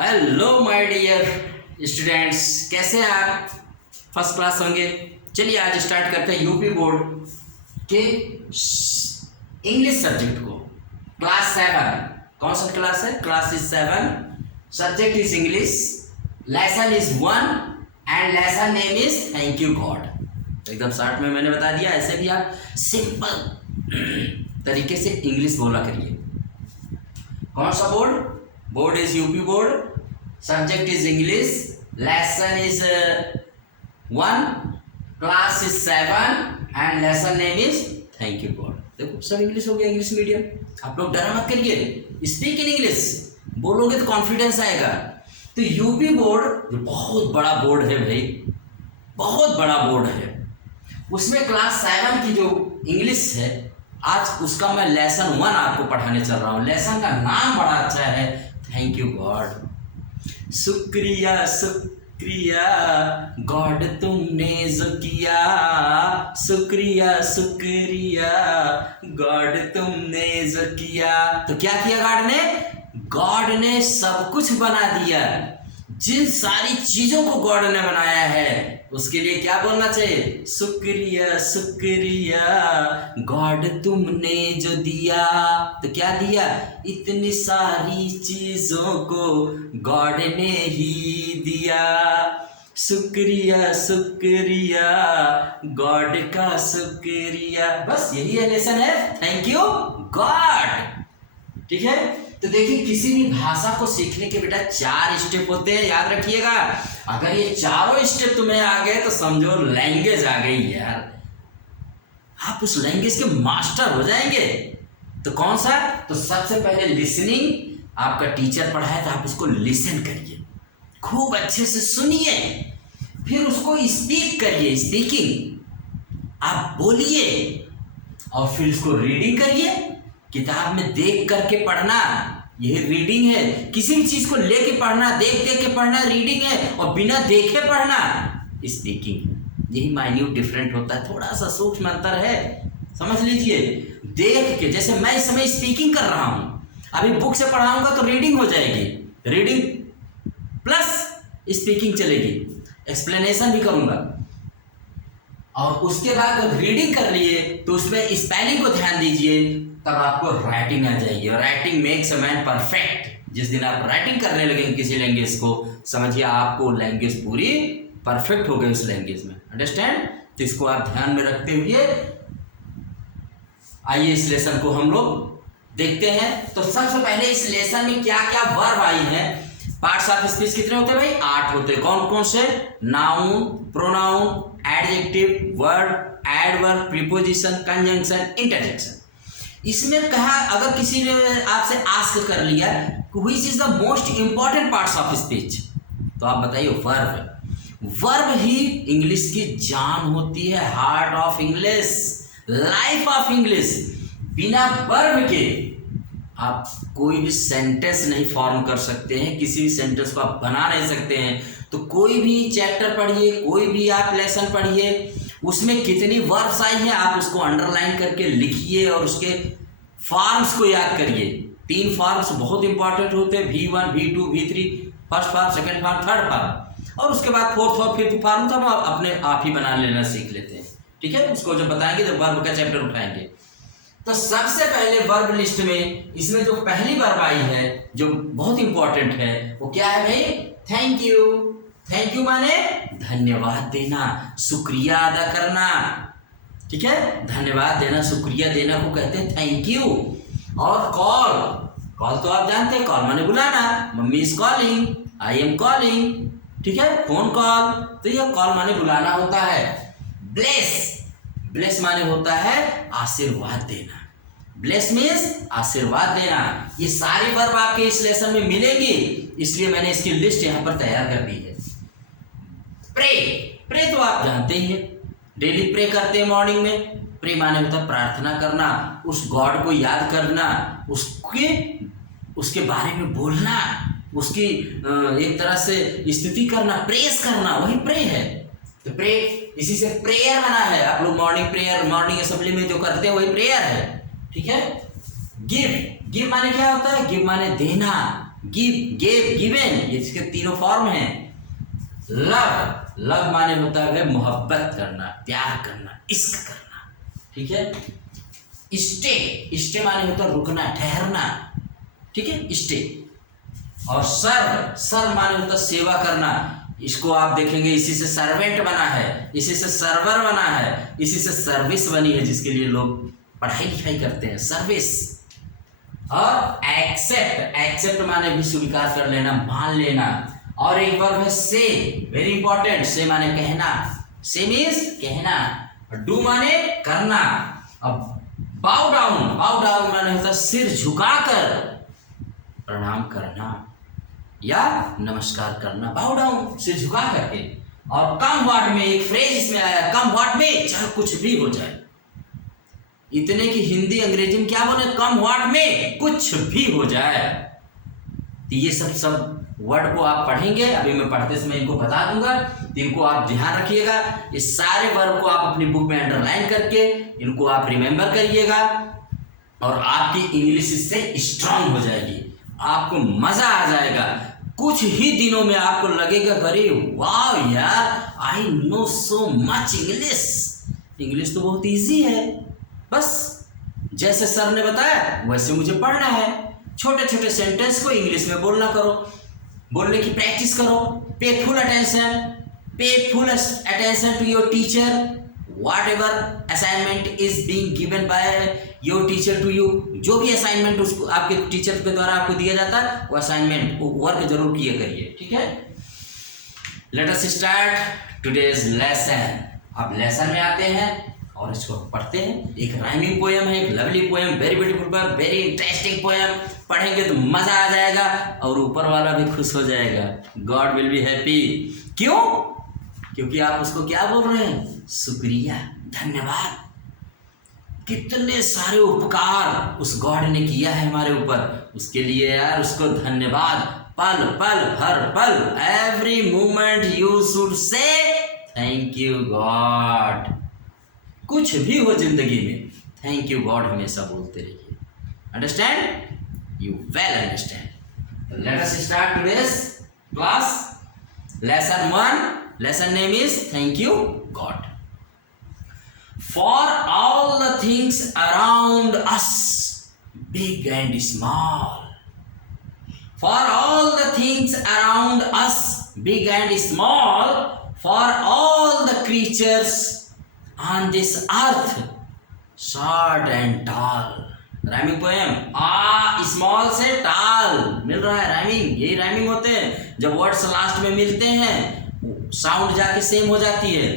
Hello my dear students, कैसे हैं आप? फर्स्ट क्लास होंगे। चलिए आज स्टार्ट करते हैं यूपी बोर्ड के इंग्लिश सब्जेक्ट को। क्लास 7। कौन सा क्लास है? Class is 7। Subject is English, lesson is 1 and lesson name is thank you God. एकदम शॉर्ट में मैंने बता दिया, ऐसे भी आप सिंपल तरीके से इंग्लिश बोला करिए। कौन सा board? Board is UP board, subject is English, lesson is 1, class is 7 and lesson name is thank you God. देखो सब इंग्लिश हो गया, इंग्लिश मीडियम। आप लोग डरा मत करिए, स्पीक इन इंग्लिश, बोलोगे तो कॉन्फिडेंस आएगा। तो यूपी बोर्ड जो बहुत बड़ा बोर्ड है भाई, बहुत बड़ा बोर्ड है, उसमें क्लास 7 की जो इंग्लिश है, आज उसका मैं लेसन 1 आपको पढ़ाने चल रहा हूँ। लेसन का नाम बड़ा अच्छा है, थैंक यू गॉड। शुक्रिया शुक्रिया गॉड तुमने जो किया, शुक्रिया शुक्रिया गॉड तुमने जो किया। तो क्या किया गॉड ने? गॉड ने सब कुछ बना दिया। जिन सारी चीजों को गॉड ने बनाया है उसके लिए क्या बोलना चाहिए? शुक्रिया शुक्रिया गॉड तुमने जो दिया। तो क्या दिया? इतनी सारी चीजों को गॉड ने ही दिया। शुक्रिया शुक्रिया गॉड का शुक्रिया। बस यही है, लेसन है, थैंक यू गॉड। ठीक है, तो देखिए किसी भी भाषा को सीखने के बेटा 4 स्टेप होते हैं, याद रखिएगा। अगर ये चारों स्टेप तुम्हें आ गए तो समझो लैंग्वेज आ गई यार, आप उस लैंग्वेज के मास्टर हो जाएंगे। तो कौन सा? तो सबसे पहले लिसनिंग। आपका टीचर पढ़ाए तो आप उसको लिसन करिए, खूब अच्छे से सुनिए, फिर उसको स्पीक करिए, स्पीकिंग आप बोलिए, और फिर उसको रीडिंग करिए। किताब में देख करके पढ़ना, यही रीडिंग है। किसी भी चीज को लेके पढ़ना, देख देख के पढ़ना रीडिंग है, और बिना देखे पढ़ना स्पीकिंग है। यही माइन्यूट डिफरेंट होता है, थोड़ा सा सूक्ष्म अंतर है, समझ लीजिए। देख के, जैसे मैं इस समय स्पीकिंग कर रहा हूं, अभी बुक से पढ़ाऊंगा तो रीडिंग हो जाएगी, रीडिंग प्लस स्पीकिंग चलेगी, एक्सप्लेनेशन भी करूंगा। और उसके बाद जब रीडिंग कर लिए तो उसमें स्पेलिंग को ध्यान दीजिए, तब आपको राइटिंग आ जाएगी। और writing makes a man perfect. जिस दिन आप राइटिंग करने लगेंगे किसी लैंग्वेज को, समझिए आपको लैंग्वेज पूरी परफेक्ट हो गई उस लैंग्वेज में। अंडरस्टैंड? तो इसको आप ध्यान में रखते हुए आइए इस लेसन को हम लोग देखते हैं। तो सबसे पहले इस लेसन में क्या क्या वर्ब आई हैं। पार्ट्स ऑफ स्पीच कितने होते हैं भाई? 8 होते हैं। कौन कौन से? Noun, pronoun, adjective, verb, adverb, preposition, conjunction, interjection. इसमें कहा, अगर किसी ने आपसे आस्क कर लिया which is the most important parts of speech, तो आप बताइए वर्ब। वर्ब ही इंग्लिश की जान होती है, heart of English, life of English. बिना वर्ब के आप कोई भी सेंटेंस नहीं फॉर्म कर सकते हैं, किसी भी सेंटेंस को आप बना नहीं सकते हैं। तो कोई भी चैप्टर पढ़िए, कोई भी आप लेसन पढ़िए, उसमें कितनी वर्ब्स आई हैं आप उसको अंडरलाइन करके लिखिए, और उसके फॉर्म्स को याद करिए। 3 फॉर्म्स बहुत इंपॉर्टेंट होते हैं, V1, V2, V3, first form, second form, third form, और उसके बाद फोर्थ और फिफ्थ फॉर्म तो हम अपने आप ही बना लेना सीख लेते हैं। ठीक है, उसको जब बताएंगे तो वर्ब का चैप्टर उठाएंगे। तो सबसे पहले वर्ब लिस्ट में इसमें जो पहली वर्ब आई है जो बहुत इंपॉर्टेंट है, वो क्या है भाई? Thank you. थैंक यू माने धन्यवाद देना, शुक्रिया अदा करना। ठीक है, धन्यवाद देना, शुक्रिया देना को कहते हैं थैंक यू। और कॉल, कॉल तो आप जानते हैं, कॉल माने बुलाना, mummy is calling, I am calling. ठीक है, फोन कॉल, तो यह कॉल माने बुलाना होता है। ब्लेस, ब्लेस माने होता है आशीर्वाद देना। ब्लेस मीन्स आशीर्वाद देना। ये सारी वर्ब आपके इस लेसन में मिलेगी, इसलिए मैंने इसकी लिस्ट यहाँ पर तैयार कर दी है। प्रे, प्रे तो आप जानते ही हैं, डेली प्रे करते हैं मॉर्निंग में। प्रे माने होता है प्रार्थना करना, उस गॉड को याद करना, उसके बारे में बोलना, उसकी एक तरह से स्तुति करना, प्रेस करना, वही प्रे है। तो प्रे, इसी से प्रेयर बना है। आप लोग मॉर्निंग प्रेयर, मॉर्निंग असेंबली में जो करते हैं वही प्रेयर है। ठीक है। गिव, गिव माने क्या होता है? गिव माने देना, गिव, गेव, गिवन, ये इसके तीनों फॉर्म हैं। लव, लव माने होता है मोहब्बत करना, प्यार करना, इश्क करना, ठीक है। स्टे, स्टे माने होता है रुकना, ठहरना, ठीक है, स्टे। और सर्व, सर्व माने होता है सेवा करना। इसको आप देखेंगे इसी से सर्वेंट बना है, इसी से सर्वर बना है, इसी से सर्विस बनी है, जिसके लिए लोग पढ़ाई लिखाई करते हैं, सर्विस। और एक्सेप्ट, एक्सेप्ट माने भी स्वीकार कर लेना, मान लेना। और एक वर्ब है से, वेरी इंपॉर्टेंट, से माने कहना, से मीन्स कहना, डू माने करना। अब बाउ डाउन, बाउ डाउन माने होता है सिर झुकाकर प्रणाम करना या नमस्कार करना, बाउ डाउन, सिर झुका करके। और कम व्हाट में, एक फ्रेज इसमें आया, कम व्हाट में, चाहे कुछ भी हो जाए। इतने की हिंदी अंग्रेजी में क्या बोले, कम व्हाट में, कुछ भी हो जाए। तो ये सब वर्ड को आप पढ़ेंगे, अभी मैं पढ़ते समय इनको बता दूंगा, तो इनको आप ध्यान रखिएगा। इस सारे वर्ड को आप अपनी बुक में अंडरलाइन करके इनको आप रिमेंबर करिएगा और आपकी इंग्लिश इससे स्ट्रांग हो जाएगी, आपको मजा आ जाएगा। कुछ ही दिनों में आपको लगेगा अरे वाह यार, I know so much English, English तो बहुत इजी है, बस जैसे सर ने बताया वैसे मुझे पढ़ना है। छोटे छोटे सेंटेंस को इंग्लिश में बोलना करो, बोलने की प्रैक्टिस करो। Pay full attention to your teacher, whatever assignment is being given by your teacher to you, जो भी असाइनमेंट उसको आपके टीचर के द्वारा आपको दिया जाता है वो असाइनमेंट, वो वर्क जरूर किया करिए, ठीक है। Let us start today's lesson. अब लेसन में आते हैं और इसको पढ़ते हैं। एक राइमिंग पोएम है, एक lovely poem, very beautiful poem, very interesting poem. पढ़ेंगे तो मजा आ जाएगा और ऊपर वाला भी खुश हो जाएगा, गॉड विल बी हैप्पी। क्यों? क्योंकि आप उसको क्या बोल रहे हैं, शुक्रिया, धन्यवाद। कितने सारे उपकार उस गॉड ने किया है हमारे ऊपर, उसके लिए यार उसको धन्यवाद। पल पल हर पल, every moment you should say thank you God. कुछ भी हो जिंदगी में थैंक यू गॉड हमेशा बोलते रहिए। Understand? You well understand. Let us start today's class. Lesson 1, lesson name is thank you God. For all the things around us, big and small, for all the things around us, big and small, for all the creatures on this earth, short and tall. Rhyming poem, small से टाल मिल रहा है rhyming, यही rhyming होते हैं जब words last में मिलते हैं, साउंड जाके सेम हो जाती है।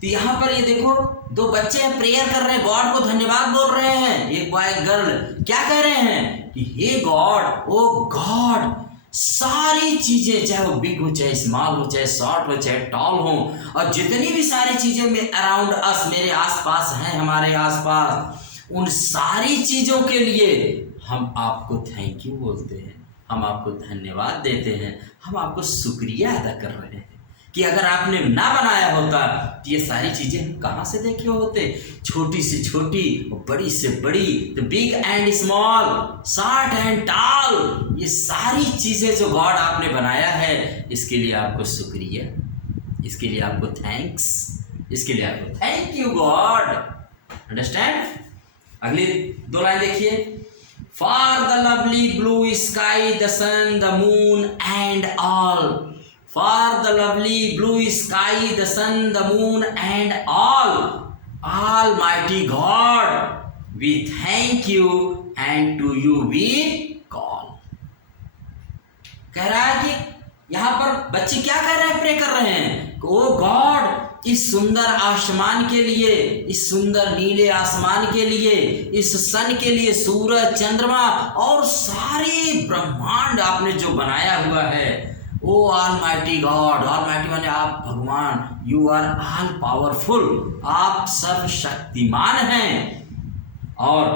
तो यहाँ पर ये देखो, दो बच्चे हैं, प्रेयर कर रहे हैं, गॉड को धन्यवाद बोल रहे हैं। एक बॉय गर्ल क्या कह रहे हैं कि हे गॉड, ओ गॉड, सारी चीजें चाहे वो बिग हो, चाहे स्मॉल हो, चाहे शॉर्ट हो, चाहे टॉल हो, और जितनी भी सारी चीजें में अराउंड अस, मेरे आसपास हैं, हमारे आसपास, उन सारी चीजों के लिए हम आपको थैंक यू बोलते हैं, हम आपको धन्यवाद देते हैं, हम आपको शुक्रिया अदा कर रहे हैं कि अगर आपने ना बनाया होता तो ये सारी चीजें कहाँ से देखे होते। छोटी से छोटी, बड़ी से बड़ी, तो big and small, short and tall, ये सारी चीजें जो गॉड आपने बनाया है, इसके लिए आपको शुक्रिया, इसके लिए आपको थैंक्स, इसके लिए आपको थैंक यू गॉड। अंडरस्टैंड? अगली 2 लाइन देखिए। For the lovely blue sky, the sun, the moon and all, for the lovely blue sky, the sun, the moon and all, Almighty God, we thank you and to you we call। कह रहा है कि यहाँ पर बच्चे क्या कर रहे हैं, प्रे कर रहे हैं, ओ गॉड, इस सुंदर आसमान के लिए, इस सुंदर नीले आसमान के लिए, इस सन के लिए, सूरज, चंद्रमा और सारे ब्रह्मांड आपने जो बनाया हुआ है, ओ ऑलमाइटी गॉड, ऑलमाइटी माने आप भगवान, यू आर ऑल पावरफुल, आप सर्वशक्तिमान हैं, और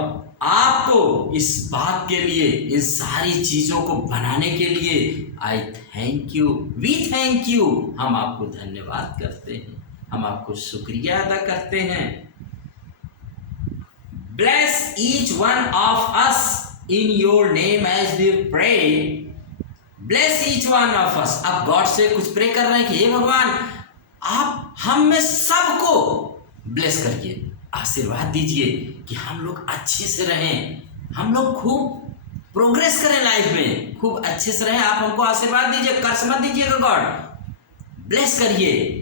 आपको इस बात के लिए, इन सारी चीज़ों को बनाने के लिए I thank you, we thank you, हम आपको धन्यवाद करते हैं, हम आपको शुक्रिया अदा करते हैं। Bless each one of us in your name as we pray, bless each one of us. आप गॉड से कुछ प्रे कर रहे हैं कि हे भगवान, आप हम में सबको ब्लेस करिए, आशीर्वाद दीजिए कि हम लोग अच्छे से रहें, हम लोग खूब प्रोग्रेस करें लाइफ में, खूब अच्छे से रहें। आप हमको आशीर्वाद दीजिए, कर्ज मत दीजिएगा गॉड, ब्लेस करिए।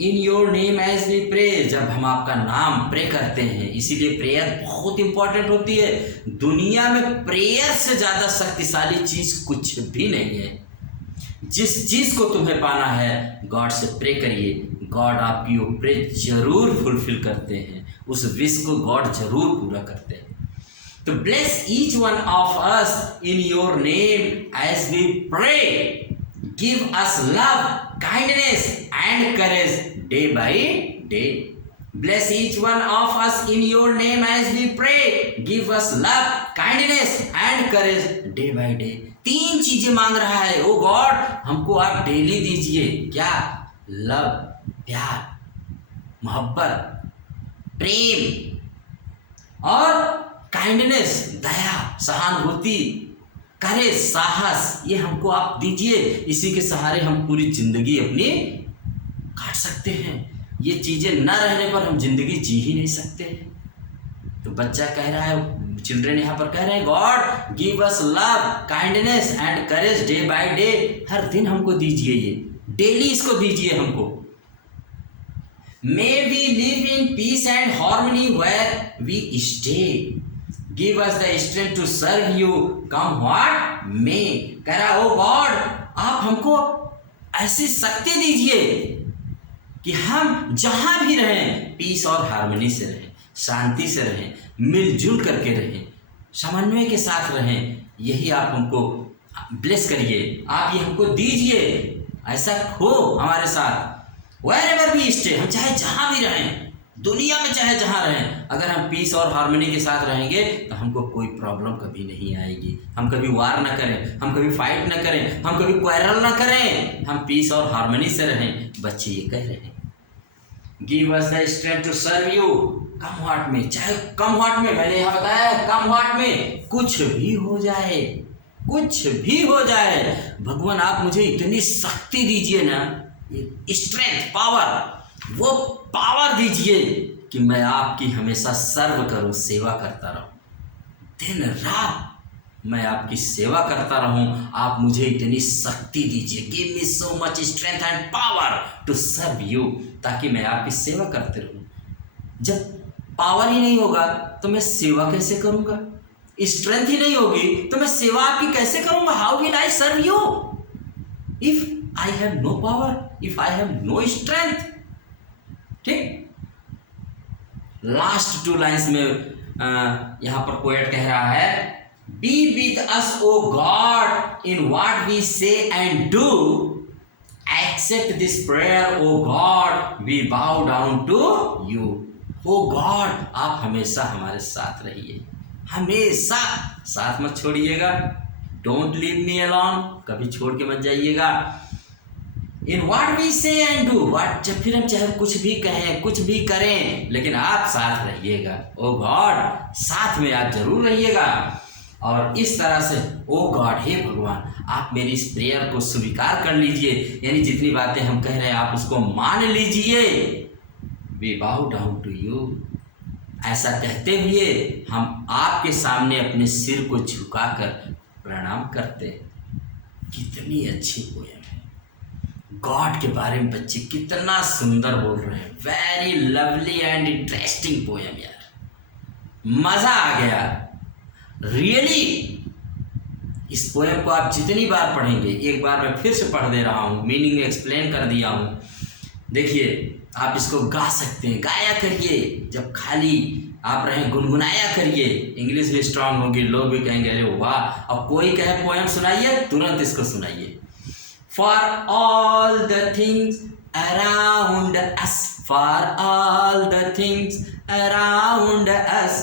In your name as we pray, जब हम आपका नाम प्रे करते हैं, इसीलिए प्रेयर बहुत इंपॉर्टेंट होती है। दुनिया में प्रेयर से ज़्यादा शक्तिशाली चीज़ कुछ भी नहीं है। जिस चीज़ को तुम्हें पाना है गॉड से प्रे करिए, गॉड आपकी वो प्रे जरूर फुलफिल करते हैं, उस विश को गॉड जरूर पूरा करते हैं। तो bless each one of us in your name as we pray, give us love, kindness and courage day by day. Bless each one of us in your name as we pray, give us love, kindness and courage day by day. 3 चीजें मांग रहा है ओ God, हमको आप daily दीजिए। क्या? Love, प्यार, मोहब्बत, प्रेम, और काइंडनेस, दया, सहानुभूति, करेज, साहस, ये हमको आप दीजिए। इसी के सहारे हम पूरी जिंदगी अपनी काट सकते हैं। ये चीजें न रहने पर हम जिंदगी जी ही नहीं सकते। तो बच्चा कह रहा है, चिल्ड्रन यहाँ पर कह रहे हैं God give us love, kindness and courage day by day. हर दिन हमको दीजिए, ये डेली इसको दीजिए हमको। May we live in peace and harmony where we stay, give us the strength to serve you come what may. कह रहा ओ गॉड, आप हमको ऐसी शक्ति दीजिए कि हम जहां भी रहें पीस और हार्मनी से रहें, शांति से रहें, मिलजुल करके रहें, समन्वय के साथ रहें। यही आप हमको ब्लेस करिए, आप ये हमको दीजिए, ऐसा हो हमारे साथ। वेयरएवर वी स्टे, हम चाहे जहां भी रहें, दुनिया में चाहे जहाँ रहें, अगर हम पीस और हार्मनी के साथ रहेंगे तो हमको कोई प्रॉब्लम कभी नहीं आएगी। हम कभी वार ना करें, हम कभी फाइट ना करें, हम कभी क्वारल ना करें, हम पीस और हार्मनी से रहें। बच्चे ये कह रहे हैं give us the strength to serve you come what may, चाहे कम व्हाट में, मैंने यहाँ बताया है कम व्हाट में, कुछ भी हो जाए, कुछ भी हो जाए, भगवान आप मुझे इतनी शक्ति दीजिए ना, स्ट्रेंथ, पावर, वो पावर दीजिए कि मैं आपकी हमेशा सर्व करूं, सेवा करता रहूं, दिन रात मैं आपकी सेवा करता रहूं। आप मुझे इतनी शक्ति दीजिए, give me so much strength and power to serve you, ताकि मैं आपकी सेवा करते रहूं। जब पावर ही नहीं होगा तो मैं सेवा कैसे करूंगा? स्ट्रेंथ ही नहीं होगी तो मैं सेवा आपकी कैसे करूंगा? How will I serve you if I have no power, if I have no strength. ठीक, लास्ट 2 लाइन्स में यहां पर पोएट कह रहा है be with us O God in what we say and do, accept this prayer O God we bow down to you. O God आप हमेशा हमारे साथ रहिए, हमेशा साथ मत छोड़िएगा। डोंट लीव मी अलोन, कभी छोड़ के मत जाइएगा। इन what we say and do, what, जब फिर हम चाहे कुछ भी कहें, कुछ भी करें, लेकिन आप साथ रहिएगा। ओ गॉड साथ में आप जरूर रहिएगा। और इस तरह से ओ गॉड, हे भगवान, आप मेरी इस प्रेयर को स्वीकार कर लीजिए, यानी जितनी बातें हम कह रहे हैं आप उसको मान लीजिए। We bow down to you, ऐसा कहते हुए हम आपके सामने अपने सिर को झुकाकर प्रणाम करते हैं। कितनी अच्छी पोएम है, गॉड के बारे में बच्चे कितना सुंदर बोल रहे हैं। Very lovely and interesting poem यार, मजा आ गया रियली। इस पोएम को आप जितनी बार पढ़ेंगे, एक बार मैं फिर से पढ़ दे रहा हूँ, मीनिंग एक्सप्लेन कर दिया हूँ। देखिए आप इसको गा सकते हैं, गाया करिए, जब खाली आप रहें गुनगुनाया करिए, इंग्लिश भी स्ट्रांग होगी, लोग भी कहेंगे अरे वाह। और कोई कहे पोएम सुनाइए, तुरंत इसको सुनाइए। For all the things around us, for all the things around us,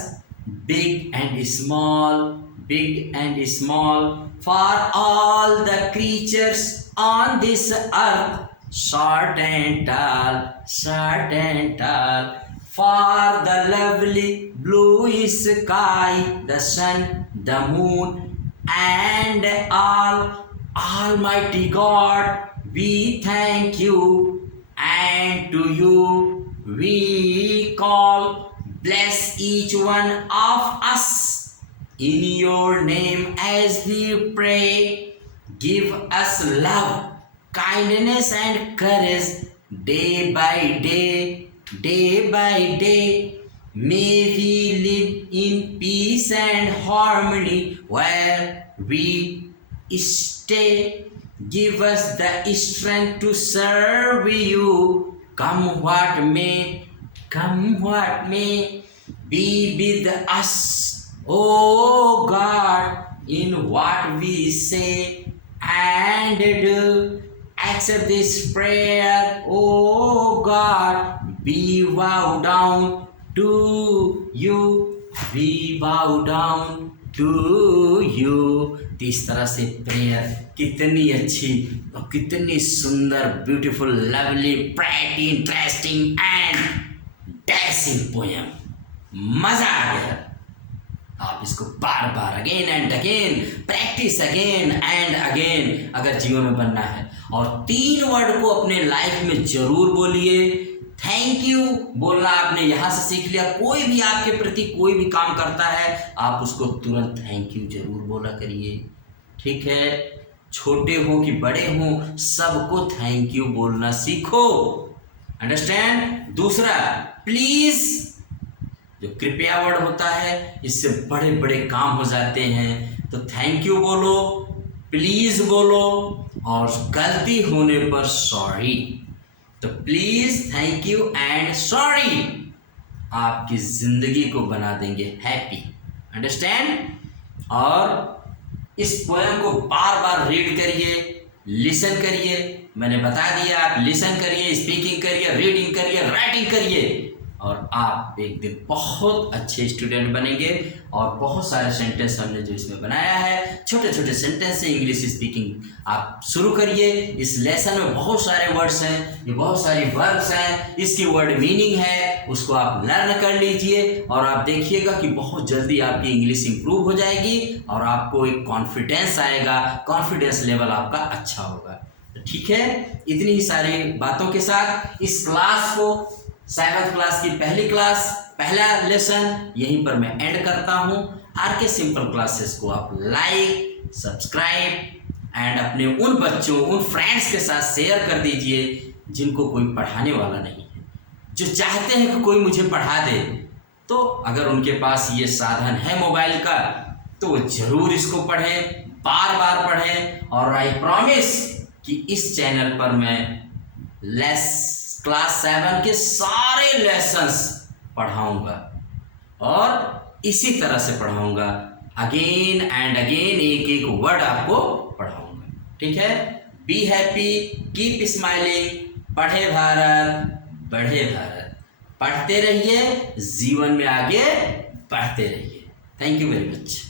big and small, big and small, for all the creatures on this earth, short and tall, short and tall, for the lovely blue sky, the sun, the moon, and all Almighty God, we thank you, and to you we call. Bless each one of us in your name as we pray. Give us love, kindness, and courage day by day, day by day. May we live in peace and harmony where we stay. Give us the strength to serve you. Come what may, come what may. Be with us, oh God, in what we say and do. Accept this prayer, oh God. We bow down to you, we bow down to you. तो इस तरह से prayer कितनी अच्छी और कितनी सुंदर, beautiful, lovely, pretty, interesting and dashing poem. मजा आ गया। आप इसको बार बार again and again practice again and again अगर जीवन में बनना है। और 3 वर्ड को अपने लाइफ में जरूर बोलिए। थैंक यू बोलना आपने यहाँ से सीख लिया। कोई भी आपके प्रति कोई भी काम करता है आप उसको तुरंत थैंक यू जरूर बोला करिए, ठीक है। छोटे हो कि बड़े हो सबको थैंक यू बोलना सीखो, अंडरस्टैंड। दूसरा, प्लीज जो कृपया वर्ड होता है इससे बड़े बड़े काम हो जाते हैं। तो थैंक यू बोलो, प्लीज बोलो और गलती होने पर सॉरी। तो please, thank you and sorry आपकी जिंदगी को बना देंगे हैप्पी, अंडरस्टैंड। और इस पोएम को बार बार रीड करिए, लिसन करिए। मैंने बता दिया, आप लिसन करिए, स्पीकिंग करिए, रीडिंग करिए, राइटिंग करिए और आप एक दिन बहुत अच्छे स्टूडेंट बनेंगे। और बहुत सारे सेंटेंस हमने जो इसमें बनाया है, छोटे छोटे सेंटेंस से इंग्लिश स्पीकिंग आप शुरू करिए। इस लेसन में बहुत सारे वर्ड्स हैं, ये बहुत सारी वर्ब्स हैं, इसकी वर्ड मीनिंग है, उसको आप लर्न कर लीजिए और आप देखिएगा कि बहुत जल्दी आपकी इंग्लिश इंप्रूव हो जाएगी और आपको एक कॉन्फिडेंस आएगा, कॉन्फिडेंस लेवल आपका अच्छा होगा, ठीक है। इतनी ही सारी बातों के साथ इस क्लास को, 7th क्लास की पहली क्लास, पहला लेसन यहीं पर मैं एंड करता हूँ। आरके सिंपल क्लासेस को आप लाइक, सब्सक्राइब एंड अपने उन बच्चों, उन फ्रेंड्स के साथ शेयर कर दीजिए जिनको कोई पढ़ाने वाला नहीं है, जो चाहते हैं कि कोई मुझे पढ़ा दे। तो अगर उनके पास ये साधन है मोबाइल का तो वो ज़रूर इसको पढ़ें, बार बार पढ़ें। और आई प्रॉमिस कि इस चैनल पर मैं क्लास 7 के सारे लेसन्स पढ़ाऊंगा और इसी तरह से पढ़ाऊंगा, अगेन एंड अगेन एक एक वर्ड आपको पढ़ाऊंगा, ठीक है। बी हैप्पी, कीप स्माइलिंग, पढ़े भारत, बढ़े भारत। पढ़ते रहिए, जीवन में आगे बढ़ते रहिए। Thank you very much.